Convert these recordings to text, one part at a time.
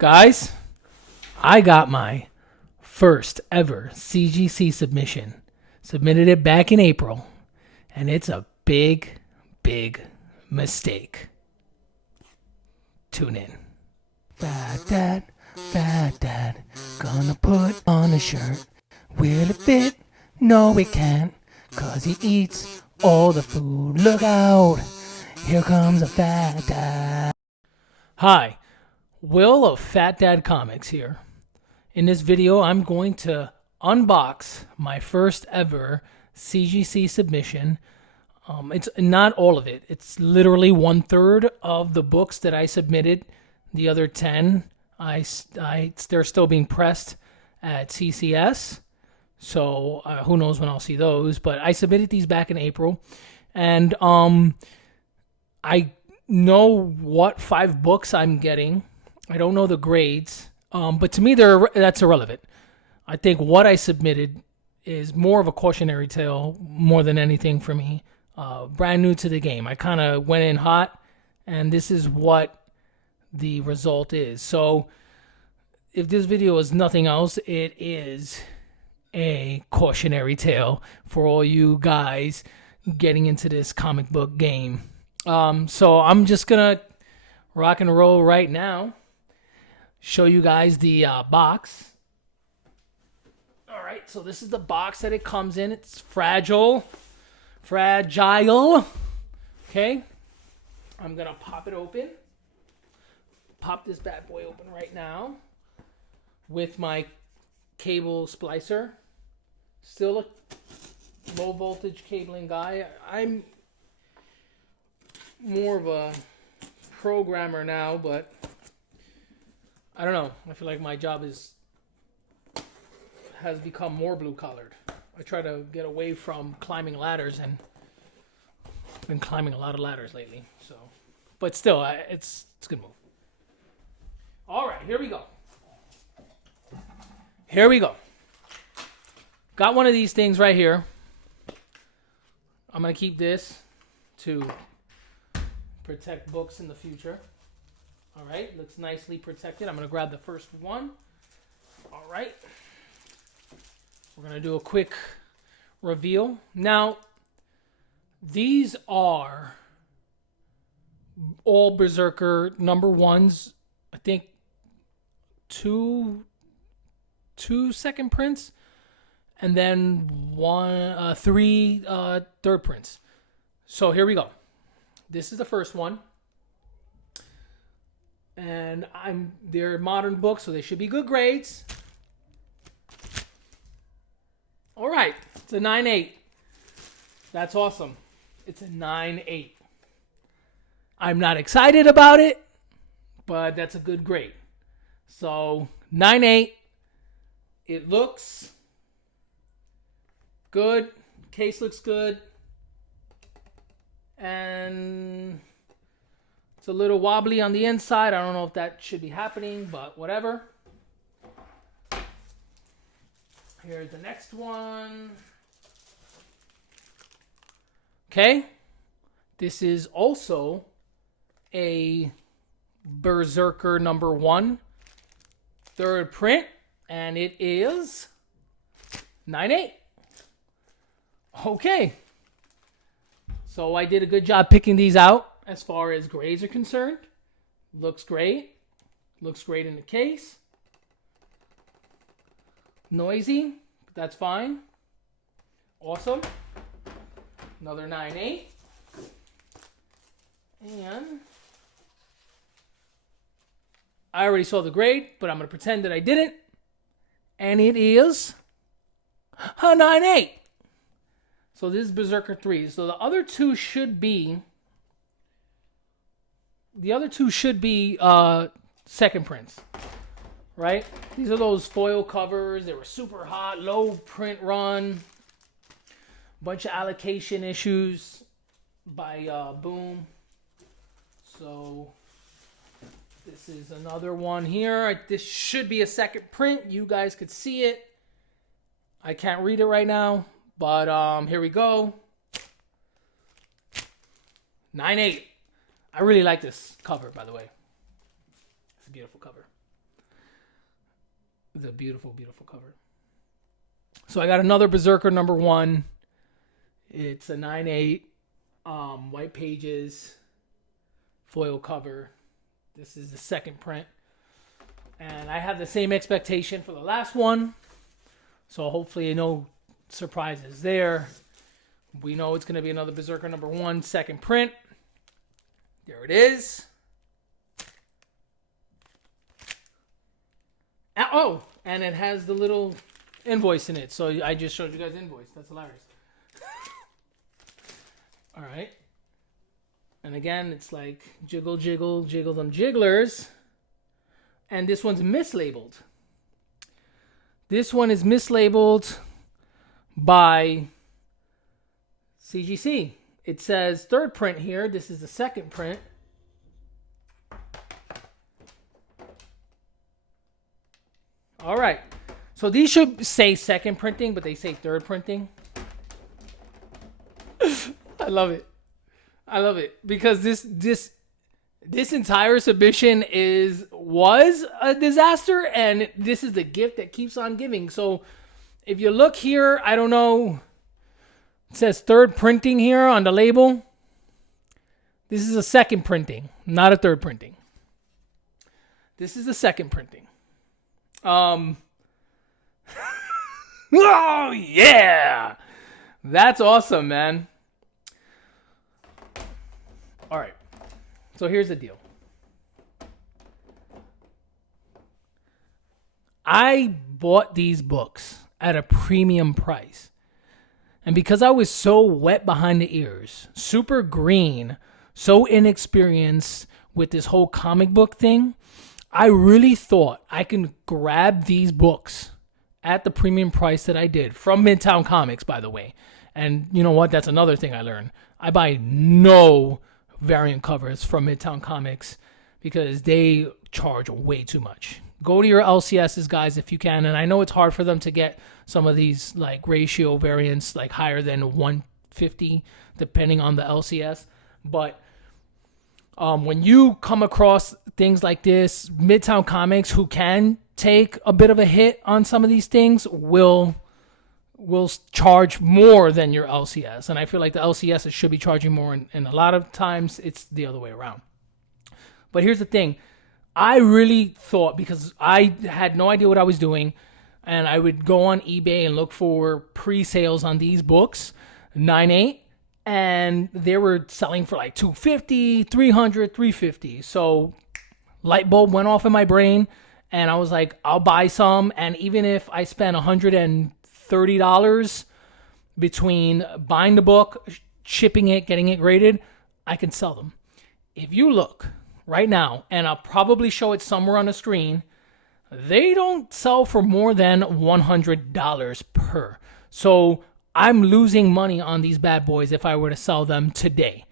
Guys, I got my first ever CGC submission. Submitted it back in April, and it's a big, big mistake. Tune in. Fat dad, gonna put on a shirt. Will it fit? No, it can't, 'cause he eats all the food. Look out, here comes a fat dad. Hi, Will of Fat Dad Comics here. In this video, I'm going to unbox my first ever CGC submission. It's not all of it. It's literally 1/3 of the books that I submitted. The other 10, they're still being pressed at CCS. So who knows when I'll see those. But I submitted these back in April. And I know what 5 books I'm getting. I don't know the grades. But to me, that's irrelevant. I think what I submitted is more of a cautionary tale more than anything for me. Brand new to the game. I kind of went in hot, and this is what the result is. So if this video is nothing else, it is a cautionary tale for all you guys getting into this comic book game. So I'm just gonna rock and roll right now. Show you guys the box. All right, so this is the box that it comes in. It's fragile. Okay, I'm gonna pop it open. Pop this bad boy open right now with my cable splicer. Still a low voltage cabling guy. I'm more of a programmer now, but I don't know. I feel like my job has become more blue collared. I try to get away from climbing ladders, and I've been climbing a lot of ladders lately. So, but still, it's a good move. All right, here we go. Got one of these things right here. I'm gonna keep this to protect books in the future. All right, looks nicely protected. I'm gonna grab the first one. All right. We're going to do a quick reveal. Now, these are all Berserker number 1s. I think two second prints, and then 3 third prints. So here we go. This is the first one. And they're modern books, so they should be good grades. All right, it's a 9.8. That's awesome. It's a 9.8. I'm not excited about it, but that's a good grade. So 9.8. It looks good. Case looks good. And it's a little wobbly on the inside. I don't know if that should be happening, but whatever. Here's the next one. Okay. This is also a Berserker number 1 third print, and it is 9.8. Okay. So I did a good job picking these out as far as grades are concerned. Looks great. Looks great in the case. Noisy, that's fine. Awesome. Another 9.8. And I already saw the grade, but I'm going to pretend that I didn't. And it is a 9.8. So this is Berserker 3. So the other two should be second prints. Right? These are those foil covers. They were super hot, low print run. Bunch of allocation issues by Boom. So this is another one here. This should be a second print. You guys could see it. I can't read it right now, but here we go. 9.8. I really like this cover, by the way. It's a beautiful cover. It's a beautiful, beautiful cover. So I got another Berserker #1. It's a 9/8, white pages, foil cover. This is the second print. And I have the same expectation for the last one. So hopefully no surprises there. We know it's going to be another Berserker #1, second print. There it is. Oh, and it has the little invoice in it. So I just showed you guys invoice. That's hilarious. All right. And again, it's like jiggle, jiggle, jiggle them jigglers. And this one's mislabeled. This one is mislabeled by CGC. It says third print here. This is the second print. All right. So these should say second printing, but they say third printing. I love it. I love it because this entire submission was a disaster, and this is the gift that keeps on giving. So if you look here, I don't know, it says third printing here on the label. This is a second printing, not a third printing. This is the second printing. Oh yeah, that's awesome, man. All right, so here's the deal. I bought these books at a premium price, and because I was so wet behind the ears, super green, so inexperienced with this whole comic book thing, I really thought I can grab these books at the premium price that I did from Midtown Comics, by the way. And you know what? That's another thing I learned. I buy no variant covers from Midtown Comics because they charge way too much. Go to your LCSs, guys, if you can. And I know it's hard for them to get some of these like ratio variants like higher than 150, depending on the LCS. But when you come across things like this, Midtown Comics, who can take a bit of a hit on some of these things, will charge more than your LCS. And I feel like the LCS should be charging more, and a lot of times it's the other way around. But here's the thing. I really thought, because I had no idea what I was doing, and I would go on eBay and look for pre-sales on these books, 9/8, and they were selling for like $250, $300, $350. So light bulb went off in my brain, and I was like, I'll buy some. And even if I spend $130 between buying the book, shipping it, getting it graded, I can sell them. If you look right now, and I'll probably show it somewhere on the screen, they don't sell for more than $100 per. So I'm losing money on these bad boys if I were to sell them today.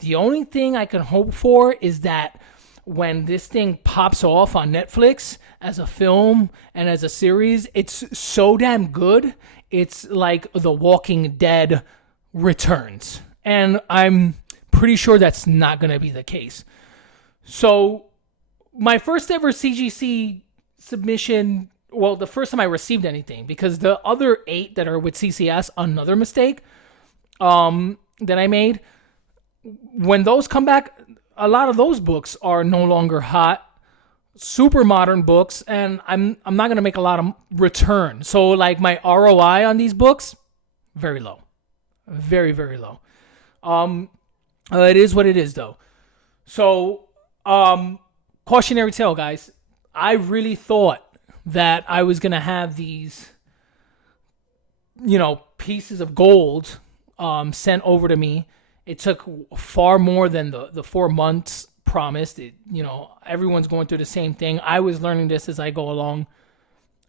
The only thing I can hope for is that when this thing pops off on Netflix as a film and as a series, it's so damn good. It's like The Walking Dead returns. And I'm pretty sure that's not going to be the case. So my first ever CGC submission, well, the first time I received anything, because the other 8 that are with CCS, another mistake that I made, when those come back, a lot of those books are no longer hot, super modern books, and I'm not going to make a lot of return. So like my ROI on these books, very low. Very, very low. It is what it is, though. So cautionary tale, guys. I really thought that I was going to have these, pieces of gold sent over to me. It took far more than the 4 months promised. Everyone's going through the same thing. I was learning this as I go along.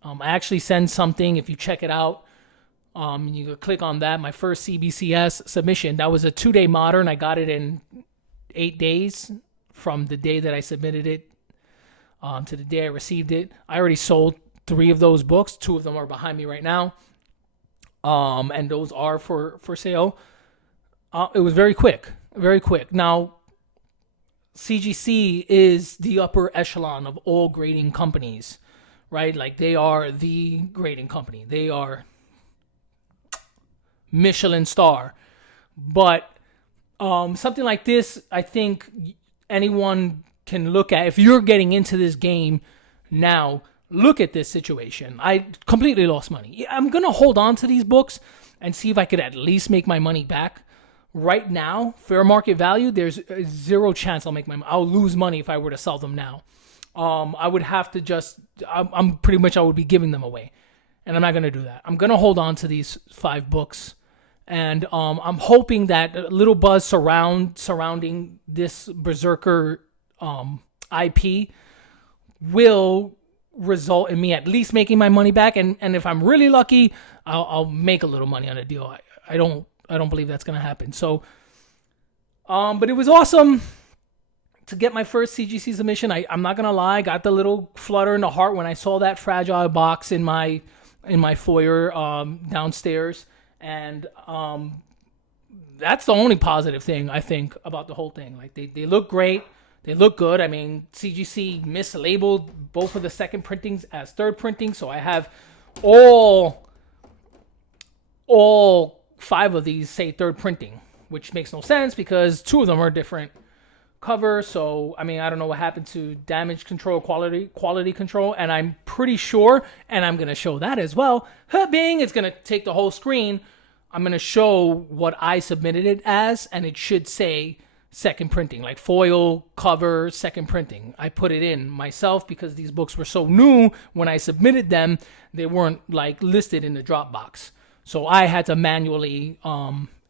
I actually send something, if you check it out. You can click on that. My first CBCS submission, that was a 2-day modern. I got it in 8 days from the day that I submitted it to the day I received it. I already sold 3 of those books. 2 of them are behind me right now. And those are for sale. It was very quick, very quick. Now, CGC is the upper echelon of all grading companies, right? Like they are the grading company. They are Michelin star. But something like this, I think anyone can look at. If you're getting into this game now, look at this situation. I completely lost money. I'm going to hold on to these books and see if I could at least make my money back. Right now, fair market value, there's zero chance I'll lose money if I were to sell them now. I would have to I'm pretty much, I would be giving them away. And I'm not going to do that. I'm going to hold on to these 5 books. And I'm hoping that a little buzz surrounding this Berserker IP will result in me at least making my money back. And if I'm really lucky, I'll make a little money on a deal. I don't believe that's going to happen. So, but it was awesome to get my first CGC submission. I'm not going to lie. I got the little flutter in the heart when I saw that fragile box in my foyer downstairs. And that's the only positive thing I think about the whole thing. Like they look great. They look good. I mean, CGC mislabeled both of the second printings as third printing. So I have all 5 of these say third printing, which makes no sense because 2 of them are different covers. So, I mean, I don't know what happened to damage control, quality control. And I'm pretty sure, and I'm going to show that as well. Bing, it's going to take the whole screen. I'm going to show what I submitted it as, and it should say second printing, like foil, cover, second printing. I put it in myself because these books were so new when I submitted them, they weren't like listed in the Dropbox. So I had to manually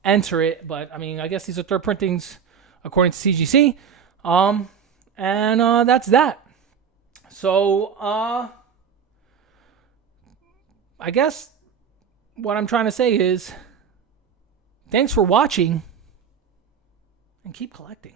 enter it, but I mean, I guess these are third printings according to CGC. And that's that. So I guess what I'm trying to say is thanks for watching and keep collecting.